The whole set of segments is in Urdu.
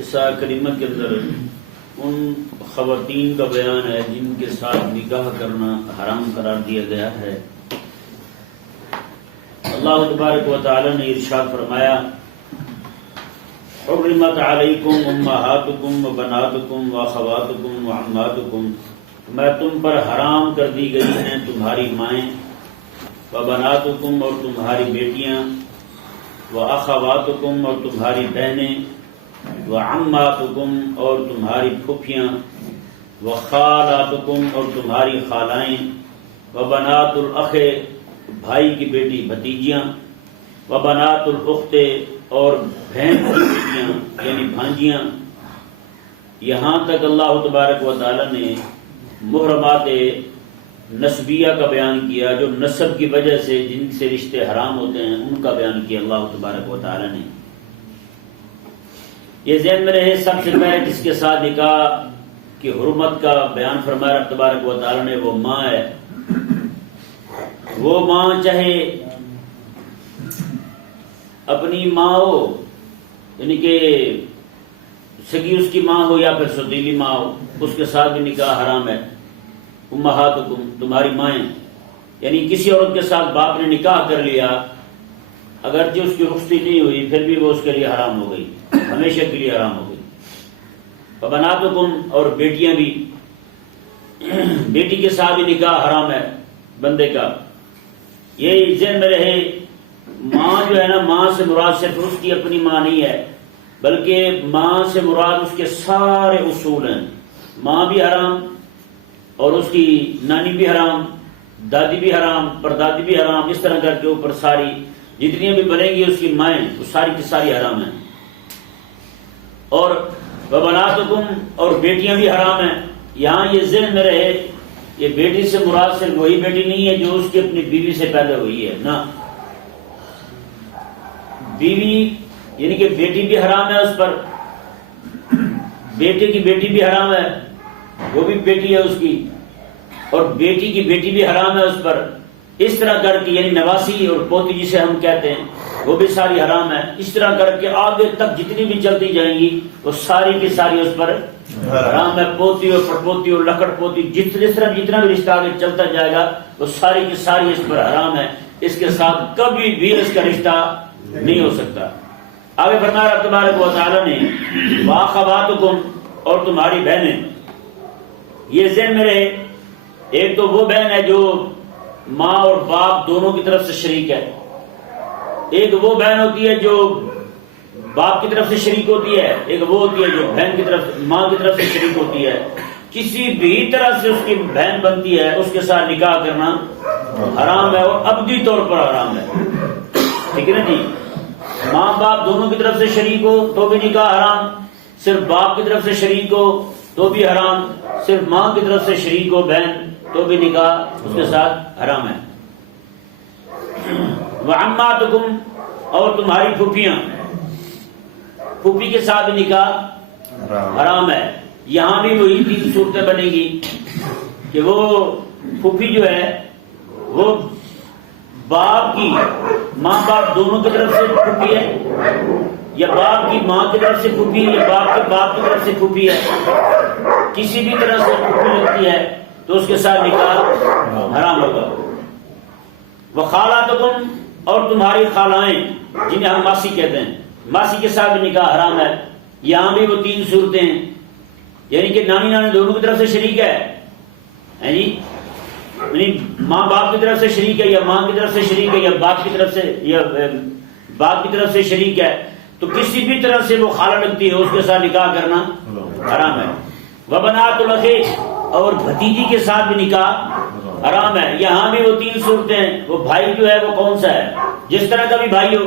اس آیت کریمہ کے اندر ان خواتین کا بیان ہے جن کے ساتھ نکاح کرنا حرام قرار دیا گیا ہے۔ اللہ تبارک و تعالی نے ارشاد فرمایا حرمت علیکم امہاتکم و بناتکم و اخواتکم و عماتکم، میں تم پر حرام کر دی گئی ہیں تمہاری مائیں، و بناتکم اور تمہاری بیٹیاں، و اخواتکم اور تمہاری بہنیں، و عماتکم اور تمہاری پھوپھیاں، و خالاتکم اور تمہاری خالائیں، و بنات الاخ بھائی کی بیٹی بھتیجیاں، و بنات الاخت اور بہن کی بیٹیاں یعنی بھانجیاں۔ یہاں تک اللہ تبارک و تعالی نے محرمات نسبیہ کا بیان کیا، جو نسب کی وجہ سے جن سے رشتے حرام ہوتے ہیں ان کا بیان کیا اللہ تبارک و تعالی نے۔ یہ ذہن میں رہے، سب سے پہلے جس کے ساتھ نکاح کی حرمت کا بیان فرمایا رب تبارک و تعالی نے وہ ماں ہے۔ وہ ماں چاہے اپنی ماں ہو، یعنی کہ سگی اس کی ماں ہو یا پھر سوتیلی ماں ہو، اس کے ساتھ بھی نکاح حرام ہے۔ امہاتکم تمہاری مائیں، یعنی کسی عورت کے ساتھ باپ نے نکاح کر لیا، اگرچہ اس کی رخصتی نہیں ہوئی پھر بھی وہ اس کے لیے حرام ہو گئی، ہمیشہ کے لیے حرام ہو گئی۔ بناتکم اور بیٹیاں بھی، بیٹی کے ساتھ بھی نکاح حرام ہے بندے کا۔ یہ ذہن میں رہے، ماں جو ہے نا، ماں سے مراد صرف اس کی اپنی ماں نہیں ہے، بلکہ ماں سے مراد اس کے سارے اصول ہیں۔ ماں بھی حرام اور اس کی نانی بھی حرام، دادی بھی حرام، پردادی بھی حرام، اس طرح کر کے اوپر ساری جتنی بھی بنے گی اس کی مائیں وہ ساری کی ساری حرام ہیں۔ اور وبناتکم اور بیٹیاں بھی حرام ہیں۔ یہاں یہ ذہن میں رہے، یہ بیٹی سے مراد صرف وہی بیٹی نہیں ہے جو اس کی اپنی بیوی سے پیدا ہوئی ہے، نہ، بیوی یعنی کہ بیٹی بھی حرام ہے اس پر، بیٹے کی بیٹی بھی حرام ہے، وہ بھی بیٹی ہے اس کی، اور بیٹی کی بیٹی بھی حرام ہے اس پر، اس طرح کر کے یعنی نواسی اور پوتی جسے ہم کہتے ہیں وہ بھی ساری حرام ہے۔ اس طرح کر کے آگے تک جتنی بھی چلتی جائیں گی وہ ساری کی ساری اس پر حرام ہے۔ پوتی اور پڑپوتی اور لکڑ پوتی جس طرح جتنا بھی رشتہ آگے چلتا جائے گا وہ ساری کی ساری اس پر حرام ہے، اس کے ساتھ کبھی بھی اس کا رشتہ نہیں ہو سکتا۔ آگے فرمایا رب تبارک و تعالی نے واخواتکم اور تمہاری بہنیں۔ یہ ذہن میں رہے، ایک تو وہ بہن ہے جو ماں اور باپ دونوں کی طرف سے شریک ہے، ایک وہ بہن ہوتی ہے جو باپ کی طرف سے شریک ہوتی ہے، ایک وہ ہوتی ہے جو بہن کی طرف ماں کی طرف سے شریک ہوتی ہے۔ کسی بھی طرح سے اس کی بہن بنتی ہے اس کے ساتھ نکاح کرنا حرام ہے اور ابدی طور پر حرام ہے، ٹھیک ہے نا جی۔ ماں باپ دونوں کی طرف سے شریک ہو تو بھی نکاح حرام، صرف باپ کی طرف سے شریک ہو تو بھی حرام، صرف ماں کی طرف سے شریک ہو بہن تو بھی نکاح اس کے ساتھ حرام ہے۔ وعماتکم اور تمہاری پھوپھیاں، پھوپھی کے ساتھ بھی نکاح حرام ہے۔ یہاں بھی وہی تین صورتیں بنے گی کہ وہ پھوپھی جو ہے وہ باپ کی، ماں باپ دونوں کی طرف سے پھوپھی ہے، یا باپ کی ماں کی طرف سے پھوپھی ہے، یا باپ کے باپ کی طرف سے پھوپھی ہے، کسی بھی طرح سے پھوپھی لگتی ہے تو اس کے ساتھ نکاح حرام ہوگا۔ وخالاتکم اور تمہاری خالائیں جنہیں ہم ماسی کہتے ہیں، ماسی کے ساتھ بھی نکاح حرام ہے۔ یہاں بھی وہ تین صورتیں ہیں، یعنی کہ نانی نانے دونوں کی طرف سے شریک ہے جی، یعنی ماں باپ کی طرف سے شریک ہے، یا ماں کی طرف سے شریک ہے، یا باپ کی طرف سے یا باپ کی طرف سے شریک ہے، تو کسی بھی طرح سے وہ خالہ لگتی ہے اس کے ساتھ نکاح کرنا حرام ہے۔ وبنات الاخ اور بھتیجی کے ساتھ بھی نکاح حرام ہے۔ یہاں بھی وہ تین صورتیں ہیں، وہ بھائی جو ہے وہ کون سا ہے، جس طرح کا بھی بھائی ہو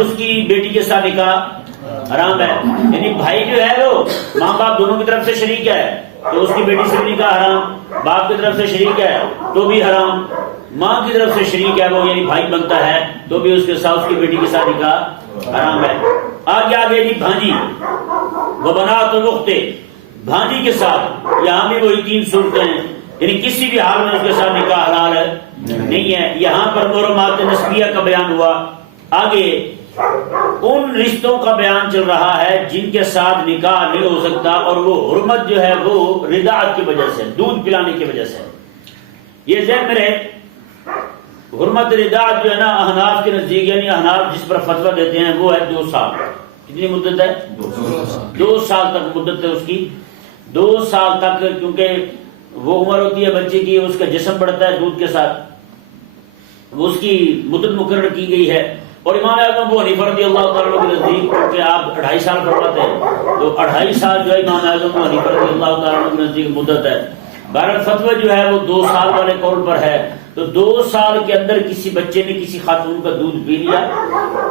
اس کی بیٹی کے ساتھ نکاح حرام ہے، یعنی بھائی جو ہے وہ ماں باپ دونوں کی طرف سے شریک ہے تو اس کی بیٹی سے بھی نکاح حرام، باپ کی طرف سے شریک ہے تو بھی حرام، ماں کی طرف سے شریک ہے وہ یعنی بھائی بنتا ہے تو بھی اس کے ساتھ اس کی بیٹی کے ساتھ نکاح حرام ہے۔ آگے جی بھانجی، وبنات الاخت بھانجی کے ساتھ، یہاں بھی وہی تین صورتیں ہیں، یعنی کسی بھی حال میں اس کے ساتھ نکاح حلال نہیں ہے۔ یہاں پر محرمات نسبیہ کا بیان ہوا، آگے ان رشتوں کا بیان چل رہا ہے جن کے ساتھ نکاح نہیں ہو سکتا، اور وہ حرمت جو ہے وہ رضاعت کی وجہ سے، دودھ پلانے کی وجہ سے۔ یہ ذہن میں رہے، حرمت رضاعت جو ہے نا احناف کے نزدیک، یعنی احناف جس پر فتویٰ دیتے ہیں وہ ہے 2 سال۔ کتنی مدت ہے؟ 2 سال تک مدت ہے اس کی، 2 سال تک، کیونکہ وہ عمر ہوتی ہے بچے کی، اس کا جسم بڑھتا ہے دودھ کے ساتھ، وہ اس کی مدت مقرر کی گئی ہے۔ اور امام اعظم ابو حنیفہ رضی اللہ تعالیٰ کے نزدیک، کیونکہ آپ 2.5 سال فرماتے ہیں، تو 2.5 سال جو ہے امام اعظم ابو حنیفہ رضی اللہ تعالیٰ کے نزدیک مدت ہے۔ بہرحال فتویٰ جو ہے وہ 2 سال والے قول پر ہے۔ تو 2 سال کے اندر کسی بچے نے کسی خاتون کا دودھ پی لیا،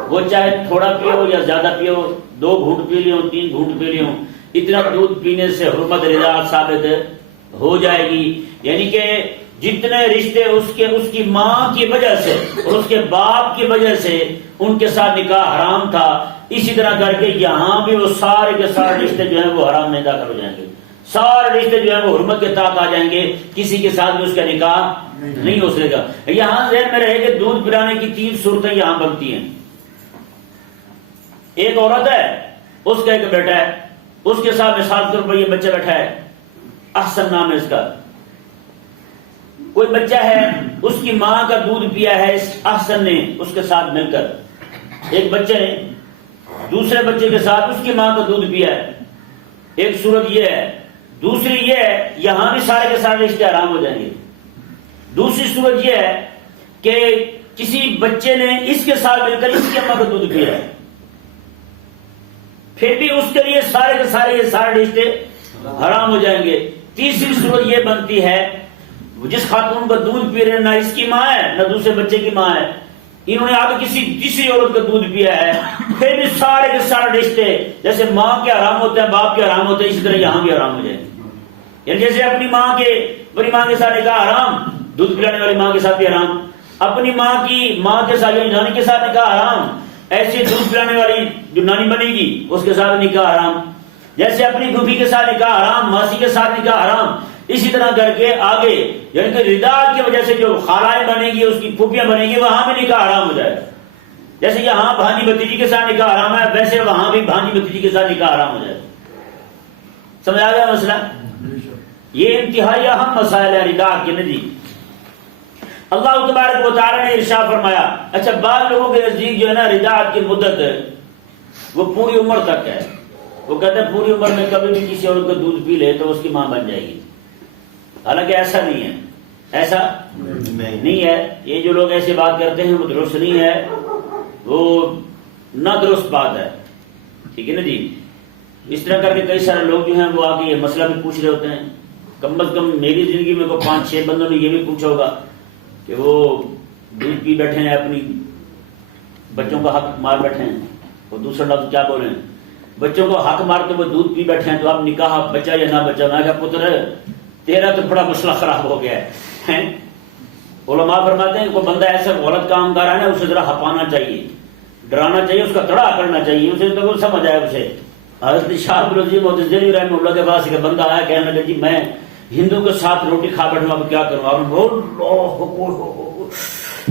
وہ چاہے تھوڑا پیے ہو یا زیادہ پیے ہو، 2 گھونٹ پی لیے ہو، 3 گھونٹ پی لیے ہو، اتنا دودھ پینے سے حرمت رضاعت ثابت ہو جائے گی۔ یعنی کہ جتنے رشتے اس کی ماں کی وجہ سے اور اس کے باپ کی وجہ سے ان کے ساتھ نکاح حرام تھا، اسی طرح کر کے یہاں بھی وہ سارے کے سارے رشتے جو ہیں وہ حرام میں داخل ہو جائیں گے، سارے رشتے جو ہیں وہ حرمت کے تحت آ جائیں گے، کسی کے ساتھ بھی اس کا نکاح نہیں ہو سکے گا۔ یہاں ذہن میں رہے کہ دودھ پلانے کی 3 صورتیں یہاں بنتی ہیں۔ ایک عورت ہے، اس کا ایک بیٹا ہے، اس کے ساتھ مثال کے طور پر یہ بچہ بیٹھا ہے، احسن نام ہے اس کا، کوئی بچہ ہے، اس کی ماں کا دودھ پیا ہے اس احسن نے اس کے ساتھ مل کر، ایک بچے نے دوسرے بچے کے ساتھ اس کی ماں کا دودھ پیا ہے، ایک صورت یہ ہے۔ دوسری یہ ہے یہاں بھی سارے کے سارے رشتے حرام ہو جائیں گے۔ دوسری صورت یہ ہے کہ کسی بچے نے اس کے ساتھ مل کر اس کی اماں کا دودھ پیا ہے، پھر بھی اس کے لیے سارے کے سارے یہ سارے رشتے حرام ہو جائیں گے۔ تیسری صورت یہ بنتی ہے جس خاتون کا دودھ پی رہے نہ اس کی ماں ہے نہ دوسرے بچے کی ماں ہے، انہوں نے آگے کسی تیسری عورت کا دودھ پیا ہے، پھر بھی سارے کے سارے رشتے جیسے ماں کے حرام ہوتے ہیں، باپ کے حرام ہوتے ہیں، اسی طرح یہاں بھی حرام ہو جائیں گے۔ یعنی جیسے اپنی ماں کے ساتھ نکاح حرام، دودھ پلانے والی ماں کے ساتھ بھی حرام، اپنی ماں کے ساتھ یعنی نانی کے ساتھ نکاح حرام، ایسے دودھ پلانے والی جو نانی بنے گی اس کے ساتھ نکاح حرام، جیسے اپنی پھوپھی کے ساتھ نکاح حرام، ماسی کے ساتھ نکاح حرام، اسی طرح کر کے آگے یعنی کہ رضاعت کی وجہ سے جو خالائیں بنے گی، اس کی پھوپھیاں بنے گی، وہاں بھی نکاح حرام ہو جائے گا۔ جیسے یہاں بھانجی بھتیجی کے ساتھ نکاح حرام ہے، ویسے وہاں بھی بھانجی بھتیجی کے ساتھ نکاح حرام ہو جائے گا۔ سمجھ آ گیا مسئلہ؟ یہ انتہائی اہم مسائل ہے رضاعت کے نزدیک۔ اللہ تبارک و تعالی نے ارشاد فرمایا، اچھا بعض لوگوں کے نزدیک جو ہے نا رضاعت کی مدت وہ پوری عمر تک ہے، وہ کہتے ہیں پوری عمر میں کبھی بھی کسی عورت کا دودھ پی لے تو اس کی ماں بن جائے گی، حالانکہ ایسا نہیں ہے، ایسا نہیں ہے۔ یہ جو لوگ ایسی بات کرتے ہیں وہ درست نہیں ہے، وہ نہ درست بات ہے، ٹھیک ہے نا جی۔ اس طرح کر کے کئی سارے لوگ جو ہیں وہ آگے یہ مسئلہ بھی پوچھ رہے ہوتے ہیں، کم از کم میری زندگی میں کوئی 5-6 بندوں نے یہ بھی پوچھا ہوگا کہ وہ دودھ پی بیٹھے ہیں، اپنی بچوں کا حق مار بیٹھے ہیں، وہ دوسرا لفظ کیا بولیں، بچوں کو حق مار کے وہ دودھ پی بیٹھے ہیں، تو اب نکاح بچا یا نہ بچا؟ میں کہا پتر تیرا تو بڑا مسئلہ خراب ہو گیا ہے۔ علماء فرماتے ہیں کہ کوئی بندہ ایسا غلط کام کر رہا ہے نا، اسے ذرا ہپانا چاہیے، ڈرانا چاہیے، اس کا تڑا کرنا چاہیے، اسے تو سمجھ آئے اسے۔ حضرت شاہ عبد العزیز معتزلی رحمہ اللہ کے پاس ایک بندہ آیا، کہنے لگا جی میں ہندو کے ساتھ روٹی کھا بیٹھوں، اب کیا کروں؟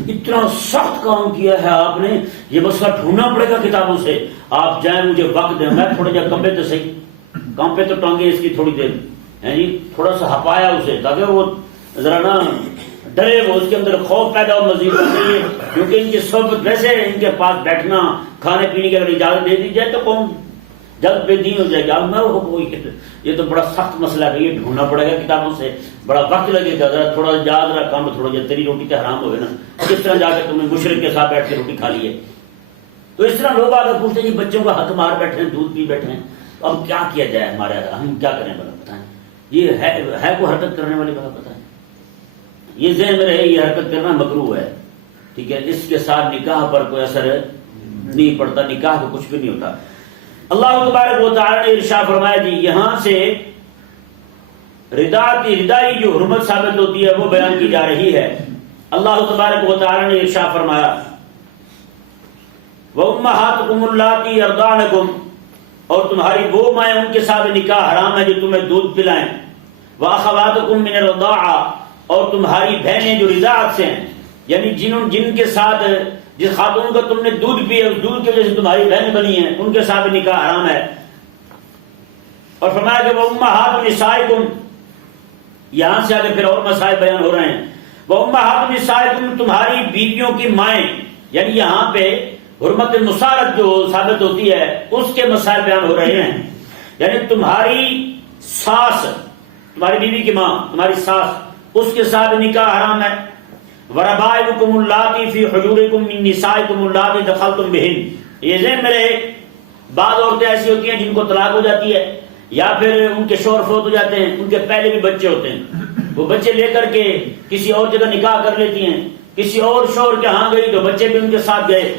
اتنا سخت کام کیا ہے آپ نے، یہ مسئلہ ڈھونڈنا پڑے گا کتابوں سے، آپ جائیں مجھے وقت دیں، میں تھوڑا جا کمبے تو صحیح، کام پہ تو ٹانگے اس کی تھوڑی دیر، یعنی تھوڑا سا ہپایا اسے تاکہ وہ ذرا نا ڈرے، وہ اس کے اندر خوف پیدا ہو مزید نہیں ہے، کیونکہ ان کی صحبت ویسے ان کے پاس بیٹھنا کھانے پینے کی اگر اجازت دے دی جائے تو کون جلد بے دین ہو جائے گا۔ میں یہ تو بڑا سخت مسئلہ ہے، یہ ڈھونڈنا پڑے گا کتابوں سے، بڑا وقت لگے گا، ذرا تھوڑا یاد رکھ کام تھوڑا جا تیری روٹی تو حرام ہوئے نا، کس طرح جا کے تم نے مشرک کے ساتھ بیٹھ کے روٹی کھا لی ہے۔ تو اس طرح لوگ آگے پوچھتے ہیں جی بچوں کا حق مار بیٹھے ہیں، دودھ پی بیٹھے ہیں، اب کیا کیا جائے ہمارے، ہم کیا کریں بلا بتائیں؟ یہ ہے کوئی حرکت کرنے والی بلا بتائیں؟ یہ ذہن میں رہے یہ حرکت کرنا مکروہ ہے، ٹھیک ہے، اس کے ساتھ نکاح پر کوئی اثر نہیں پڑتا، نکاح کو کچھ بھی نہیں ہوتا۔ اللہ تبارک و تعالی نے ارشاد فرمایا جی یہاں سے ردائی جو حرمت ثابت ہوتی ہے وہ بیان کی جا رہی ہے۔ اللہ تبارک و تعالی نے ارشاد فرمایا وَأُمَّهَاتُكُمُ اللَّاتِي يَرْضَعْنَكُمْ، اور تمہاری وہ مائیں ان کے ساتھ نکاح حرام ہے جو تمہیں دودھ پلائیں، وَأَخَوَاتُكُم مِّنَ الرَّضَاعَةِ، اور تمہاری بہنیں جو رضاعت سے ہیں، یعنی جن کے ساتھ جس خاتون کا تم نے دودھ پیا اس دودھ کی وجہ سے تمہاری بہنیں بنی ہیں ان کے ساتھ بھی نکاح حرام ہے. اور فرمایا کہ وہ امہات نسائکم، یہاں سے آگے پھر اور مسائل بیان ہو رہے ہیں. وہ امہات نسائکم، تمہاری بیویوں کی مائیں، یعنی یہاں پہ حرمت مسارت جو ثابت ہوتی ہے اس کے مسائل بیان ہو رہے ہیں. یعنی تمہاری ساس، تمہاری بیوی کی ماں، تمہاری ساس، اس کے ساتھ نکاح حرام ہے. وربائبکم اللاتی فی حجورکم من نسائکم اللاتی دخلتم بہن. یہ ذہن میں رہے، بعض عورتیں ایسی ہوتی ہیں جن کو طلاق ہو جاتی ہے یا پھر ان کے شوہر فوت ہو جاتے ہیں، ان کے پہلے بھی بچے ہوتے ہیں، وہ بچے لے کر کے کسی اور جگہ نکاح کر لیتی ہیں، کسی اور شوہر کے ہاں گئی تو بچے بھی ان کے ساتھ گئے.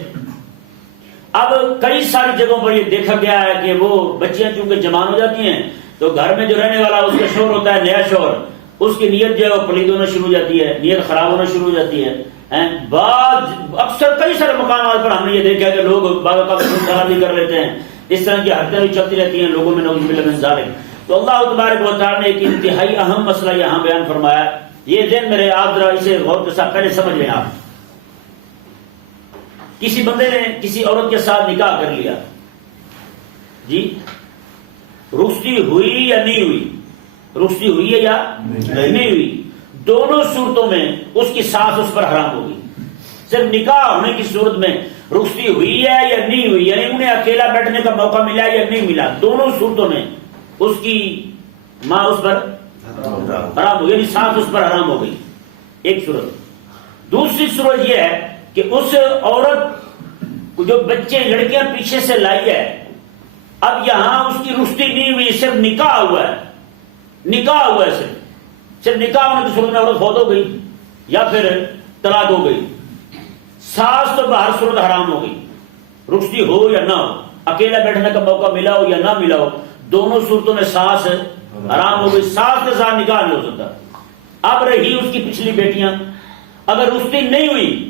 اب کئی ساری جگہوں پر یہ دیکھا گیا ہے کہ وہ بچیاں چونکہ جوان ہو جاتی ہیں تو گھر میں جو رہنے والا اس کا شوہر ہوتا ہے، نیا شوہر، اس کی نیت جو ہے وہ پلید ہونا شروع ہو جاتی ہے، نیت خراب ہونا شروع ہو جاتی ہے. بعض اکثر کئی سارے مقامات پر ہم نے یہ دیکھا کہ لوگ بعض اوقات خراب بھی کر لیتے ہیں، اس طرح کی حرکتیں بھی چلتی رہتی ہیں لوگوں میں، نعوذ باللہ من ذالک. تو اللہ تبارک و تعالی نے ایک انتہائی اہم مسئلہ یہاں بیان فرمایا. یہ ذہن میرے آپ ذرا اسے غور کے ساتھ پہلے سمجھ لیں. آپ کسی بندے نے کسی عورت کے ساتھ نکاح کر لیا، جی رخصتی ہوئی یا نہیں ہوئی، رخصتی ہوئی ہے یا نہیں ہوئی، دونوں صورتوں میں اس کی ساس اس پر حرام ہوگی. صرف نکاح ہونے کی صورت میں رخصتی ہوئی ہے یا نہیں ہوئی، یعنی انہیں اکیلا بیٹھنے کا موقع ملا یا نہیں ملا، دونوں صورتوں میں اس کی ماں اس پر حرام ہو گئی، یعنی ساس اس پر حرام ہو گئی. ایک صورت. دوسری صورت یہ ہے کہ اس عورت جو بچے لڑکیاں پیچھے سے لائی ہے، اب یہاں اس کی رخصتی نہیں ہوئی، صرف نکاح ہوا ہے، نکاح ہوا ہے، صرف نکاح ہونے کی صورت میں عورت فوت ہو گئی یا پھر طلاق ہو گئی. ساس تو باہر صورت حرام ہو گئی، رخصتی ہو یا نہ ہو، اکیلا بیٹھنے کا موقع ملا ہو یا نہ ملا ہو، دونوں صورتوں میں ساس حرام ہو گئی. ساس کے ساتھ نکاح نہیں ہو سکتا. اب رہی اس کی پچھلی بیٹیاں، اگر رخصتی نہیں ہوئی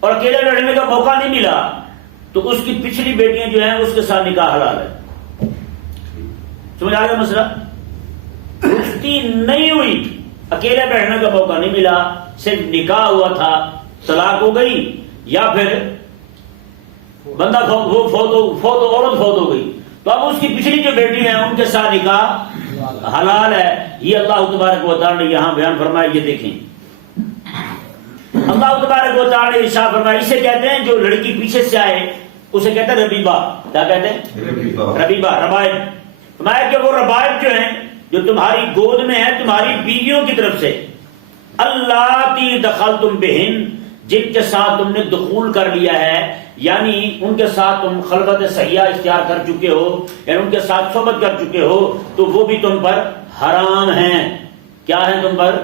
اور اکیلے بیٹھنے کا موقع نہیں ملا تو اس کی پچھلی بیٹیاں جو ہیں اس کے ساتھ نکاح حلال ہے. سمجھ آ گیا مسئلہ؟ رخصتی نہیں ہوئی، اکیلے بیٹھنے کا موقع نہیں ملا، صرف نکاح ہوا تھا، طلاق ہو گئی یا پھر بندہ عورت فوت ہو گئی، تو اب اس کی پچھلی جو بیٹی ہیں ان کے ساتھ نکاح حلال ہے. یہ اللہ تبارک و تعالی نے یہاں بیان فرمایا. یہ دیکھیں اللہ تبارک و تعالی نے ارشاد فرمایا، اسے کہتے ہیں جو لڑکی پیچھے سے آئے اسے کہتے ہیں ربیبہ. کیا کہتے ہیں؟ ربیبہ، ربائب. فرمایا کہ وہ ربائب جو ہیں جو تمہاری گود میں ہیں تمہاری بیویوں کی طرف سے، اللاتی دخلتم بہن، جن کے ساتھ تم نے دخول کر لیا ہے، یعنی ان کے ساتھ تم خلوت صحیحہ اختیار کر چکے ہو، یعنی ان کے ساتھ صحبت کر چکے ہو، تو وہ بھی تم پر حرام ہیں. کیا ہے؟ تم پر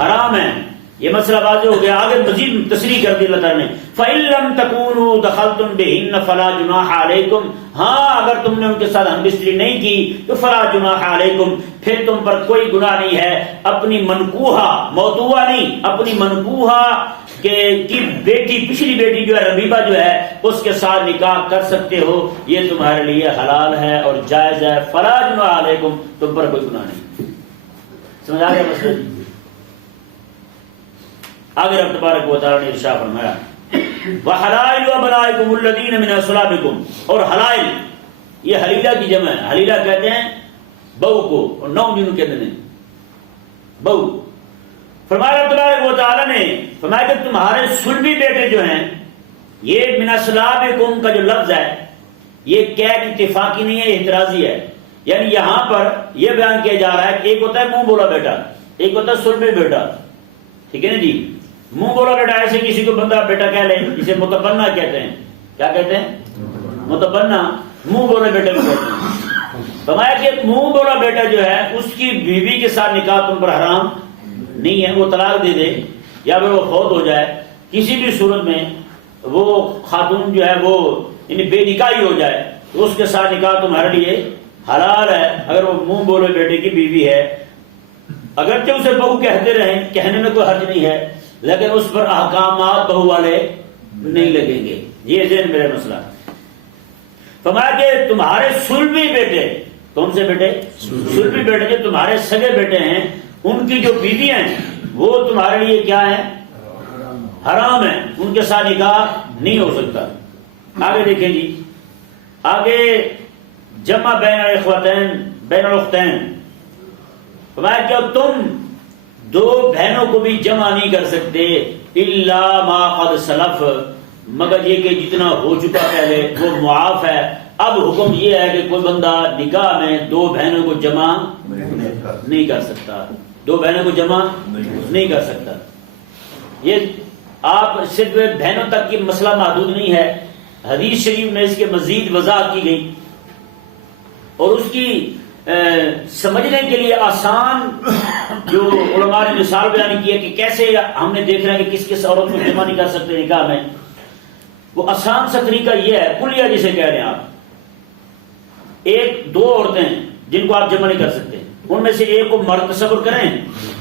حرام ہیں. یہ مسئلہ واضح ہو گیا. آگے مزید تصریح کر دی اللہ تعالیٰ نے، فَإِن لَمْ تَكُونُوا دَخَلْتُمْ بِهِنَّ فَلَا جُنَاحَ عَلَيْكُمْ. ہاں اگر تم نے ان کے ساتھ ہمبستری نہیں کی تو فَلَا جُنَاحَ عَلَيْكُمْ، پھر تم پر کوئی گناہ نہیں ہے. اپنی منکوحہ، موتوہ نہیں، اپنی منکوحہ کی بیٹی، پچھلی بیٹی جو ہے ربیبہ جو ہے، اس کے ساتھ نکاح کر سکتے ہو. یہ تمہارے لیے حلال ہے اور جائز ہے. فَلَا جُنَاحَ عَلَيْكُمْ، تم پر کوئی گناہ نہیں. سمجھ آ گیا مسئلہ؟ آگے رب تبارک و تعالی نے ارشاد فرمایا، وَحَلَائِلُ أَبْنَائِكُمُ الَّذِينَ مِنْ أَصْلَابِكُمْ. اور حلائل، یہ حلیلہ کی جمع ہے. حلیلہ کہتے ہیں بہو کو، اور نوم جنہوں کہتے ہیں بہو. فرمایا رب تبارک و تعالی نے فرمایا کہ تمہارے صلبی بیٹے جو ہیں، یہ من اصلابکم کا جو لفظ ہے یہ قید اتفاقی نہیں ہے، اعتراضی ہے. یعنی یہاں پر یہ بیان کیا جا رہا ہے کہ ایک ہوتا ہے منہ بولا بیٹا، ایک ہوتا ہے صلبی بیٹا. ٹھیک ہے نا جی؟ منہ بولا بیٹا ایسے کسی کو بندہ بیٹا کہہ لے، جسے متبنہ کہتے ہیں. کیا کہتے ہیں؟ متبنہ. منہ بولا بیٹا بھی کہتے ہیں. فرمایا کہ منہ بولا بیٹا جو ہے اس کی بیوی کے ساتھ نکاح تم پر حرام نہیں ہے. وہ طلاق دے دے یا پھر وہ فوت ہو جائے، کسی بھی صورت میں وہ خاتون جو ہے وہ یعنی بے نکاحی ہو جائے تو اس کے ساتھ نکاح تمہارے لیے حلال ہے اگر وہ منہ بولے بیٹے کی بیوی ہے. اگرچہ اسے بہو کہتے رہیں، کہنے میں کوئی حرج نہیں ہے، لیکن اس پر احکامات بہو والے نہیں لگیں گے. یہ ذہن میرا مسئلہ. فرمایا کہ تمہارے صلبی بیٹے، کون سے بیٹے؟ صلبی بیٹے جو تمہارے سگے بیٹے ہیں، ان کی جو بیویاں ہیں وہ تمہارے لیے کیا ہیں؟ حرام ہے، ان کے ساتھ نکاح نہیں ہو سکتا۔ آگے دیکھیں جی، آگے جمع بین الاخوتین بین الاختین، فرمایا کہ تم دو بہنوں کو بھی جمع نہیں کر سکتے الا ما قد سلف، مگر یہ کہ جتنا ہو چکا پہلے وہ معاف ہے۔ اب حکم یہ ہے کہ کوئی بندہ نکاح میں دو بہنوں کو جمع نہیں کر سکتا، دو بہنوں کو جمع نہیں کر سکتا۔ یہ آپ صرف بہنوں تک کی مسئلہ محدود نہیں ہے، حدیث شریف میں اس کے مزید وضاحت کی گئی، اور اس کی سمجھنے کے لیے آسان جو علماء نے مثال بیان کی ہے کہ کیسے ہم نے دیکھ رہا ہے کہ کس کس عورت کو جمع نہیں کر سکتے نکاح میں، وہ آسان سا طریقہ یہ ہے، کلیہ جسے کہہ رہے ہیں آپ، ایک دو عورتیں ہیں جن کو آپ جمع نہیں کر سکتے، ان میں سے ایک کو مرد تصور کریں،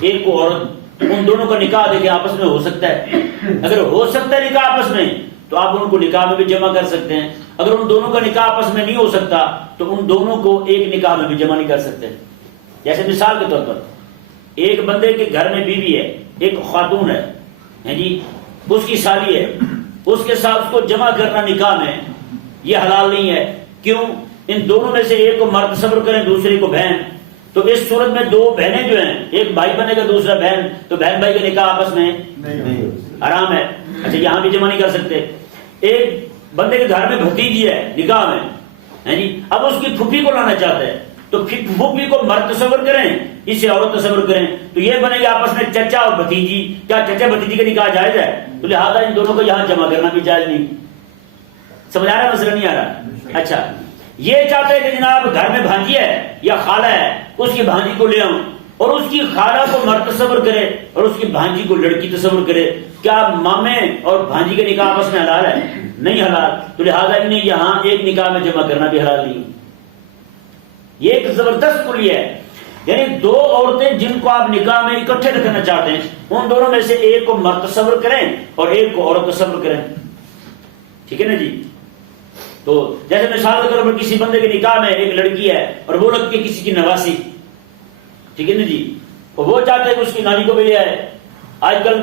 ایک کو عورت، ان دونوں کا نکاح دیکھیں آپس میں ہو سکتا ہے، اگر ہو سکتا ہے نکاح آپس میں تو آپ ان کو نکاح میں بھی جمع کر سکتے ہیں، اگر ان دونوں کا نکاح آپس میں نہیں ہو سکتا تو ان دونوں کو ایک نکاح میں بھی جمع نہیں کر سکتے۔ جیسے مثال کے طور پر ایک بندے کے گھر میں بیوی ہے، ایک خاتون ہے جی، اس کی سالی ہے، اس کے ساتھ اس کو جمع کرنا نکاح میں یہ حلال نہیں ہے۔ کیوں؟ ان دونوں میں سے ایک کو مرد تصور کریں، دوسرے کو بہن، تو اس صورت میں دو بہنیں جو ہیں، ایک بھائی بنے گا دوسرا بہن، تو بہن بھائی کا نکاح آپس میں حرام ہے۔ اچھا، یہاں بھی جمع نہیں کر سکتے۔ ایک بندے کے گھر میں بھتیجی ہے نکاح میں ہے جی، اب اس کی پھوپھی کو لانا چاہتا ہے، تو پھوپھی کو مرد تصور کریں، اسے عورت تصور کریں، تو یہ بنے گا آپس میں چچا اور بھتیجی۔ کیا چچا بھتیجی کا نکاح جائز ہے؟ تو لہٰذا ان دونوں کو یہاں جمع کرنا بھی جائز نہیں۔ سمجھ آ رہا ہے؟ مسئلہ نہیں آ رہا؟ اچھا، یہ چاہتے ہیں کہ جناب گھر میں بھانجی ہے یا خالہ ہے، اس کی بھانجی کو لے آؤں، اور اس کی خالہ کو مرد تصور کرے اور اس کی بھانجی کو لڑکی تصور کرے، کیا مامے اور بھانجی کے نکاح آپس میں حلال ہے؟ نہیں حلال، تو لہٰذا انہیں یہاں ایک نکاح میں جمع کرنا بھی حلال نہیں۔ یہ ایک زبردست کلیہ ہے، یعنی دو عورتیں جن کو آپ نکاح میں اکٹھے رکھنا چاہتے ہیں، ان دونوں میں سے ایک کو مرد تصور کریں اور ایک کو عورت تصور کریں، ٹھیک ہے نا جی؟ تو جیسے مثال کے طور پر کسی بندے کے نکاح میں ایک لڑکی ہے اور وہ لڑکی کسی کی نواسی، ٹھیک ہے نا جی، اور وہ چاہتے ہیں کہ اس کی نانی کو بھی لے آئے۔ آج کل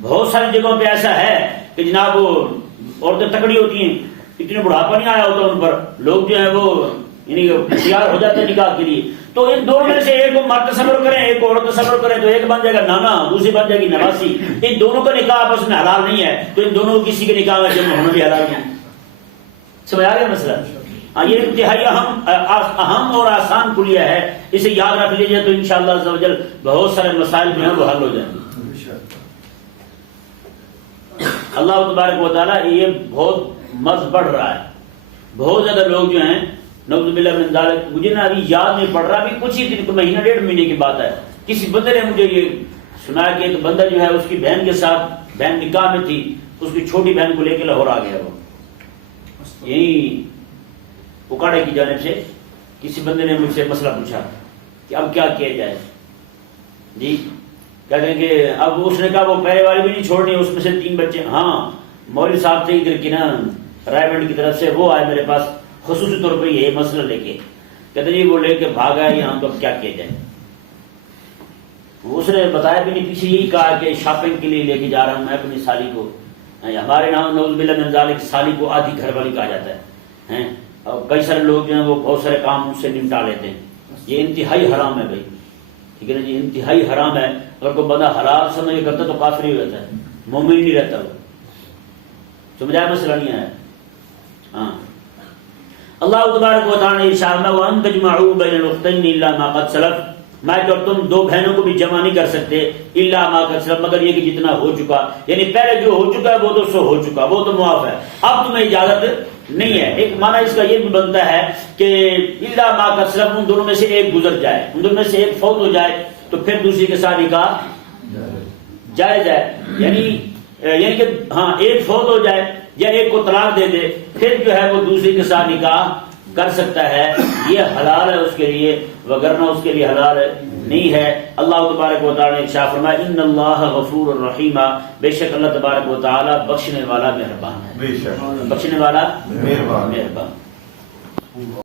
بہت ساری جگہوں پہ ایسا ہے کہ جناب وہ عورتیں تکڑی ہوتی ہیں، اتنے بڑھاپا نہیں آیا ہوتا ان پر، لوگ جو ہے وہ یعنی تیار ہو جاتے ہیں نکاح کے لیے، تو ان دونوں میں سے ایک کو مرد تصور کریں ایک کو عورت تصور کریں، تو ایک بن جائے گا نانا، دوسری بن جائے گی نواسی، ان دونوں کا نکاح آپس میں حلال نہیں ہے، تو ان دونوں کو کسی کے نکاح میں جمع ہونا بھی حلال نہیں۔ سمجھ آ گیا مسئلہ؟ ہاں، یہ انتہائی اہم اور آسان کلیہ ہے، اسے یاد رکھ لیجیے تو انشاءاللہ عز و جل بہت سارے مسائل جو ہیں وہ حل ہو جائیں گے۔ اللہ تبارک و تعالیٰ یہ بہت مرض بڑھ رہا ہے، بہت زیادہ لوگ جو ہیں نعوذ باللہ من ذالک، مجھے نا ابھی یاد نہیں پڑ رہا، ابھی کچھ ہی دن، مہینہ ڈیڑھ مہینے کی بات ہے، کسی بندے نے مجھے یہ سنایا کہ ایک بندہ جو ہے اس کی بہن کے ساتھ، بہن نکاح میں تھی، اس کی چھوٹی بہن کو لے کے لاہور آ گیا، وہ یہی اکاڑے کی جانب سے کسی بندے نے مجھ سے مسئلہ پوچھا کہ اب کیا کیا جائے جی، کہتے ہیں کہ اب اس نے کہا وہ پہلے والی بھی نہیں چھوڑنی، اس میں سے 3 بچے، ہاں مولوی صاحب سے ادھر کی نا رائے گنج کی طرف سے وہ آئے میرے پاس خصوصی طور پہ یہ مسئلہ لے کے، کہتے جی وہ لے کے بھاگا ہے یہاں، تو اب کیا کیا جائے؟ اس نے بتایا بھی نہیں، پیچھے یہی کہا کہ شاپنگ کے لیے لے کے جا رہا ہوں میں اپنی سالی کو، ہمارے نام نعوذ باللہ من ذالک سالی کو آدھی گھر والی کہا جاتا ہے، اور کئی سارے لوگ جو ہیں وہ بہت سارے کام اس سے نمٹا لیتے ہیں، یہ انتہائی حرام ہے بھائی، ٹھیک ہے نا جی، انتہائی حرام ہے۔ اگر کوئی بندہ حلال سمجھ کرتا تو کافر ہی رہتا ہے، مومن نہیں رہتا وہ۔ سمجھا؟ مسئلہ نہیں ہے۔ ہاں، اللہ تبارک و تعالی نے ارشاد فرمایا وَأَن تَجْمَعُوا بَيْنَ الْأُخْتَيْنِ إِلَّا مَا قَدْ سَلَفَ، میں کہ تم دو بہنوں کو بھی جمع نہیں کر سکتے الا ما قد سلف، مگر یہ کہ جتنا ہو چکا، یعنی پہلے جو ہو چکا ہے وہ تو سو ہو چکا، وہ تو معاف ہے، اب تمہیں اجازت نہیں ہے۔ ایک معنی اس کا یہ بھی بنتا ہے کہ الا ما قد سلف، ان دونوں میں سے ایک گزر جائے، ان دونوں میں سے ایک فوت ہو جائے تو پھر دوسری کے ساتھ نکاح جائز ہے، یعنی کہ ہاں ایک فوت ہو جائے یا ایک کو طلاق دے دے، پھر جو ہے وہ دوسری کے ساتھ نکاح کر سکتا ہے، یہ حلال ہے اس کے لیے، وگرنہ اس کے لیے حلال نہیں ہے۔ اللہ تبارک و تعالی نے ارشاد فرمایا ان اللہ غفور الرحیم، بے شک اللہ تبارک و تعالی بخشنے والا مہربان ہے، بخشنے والا مہربان۔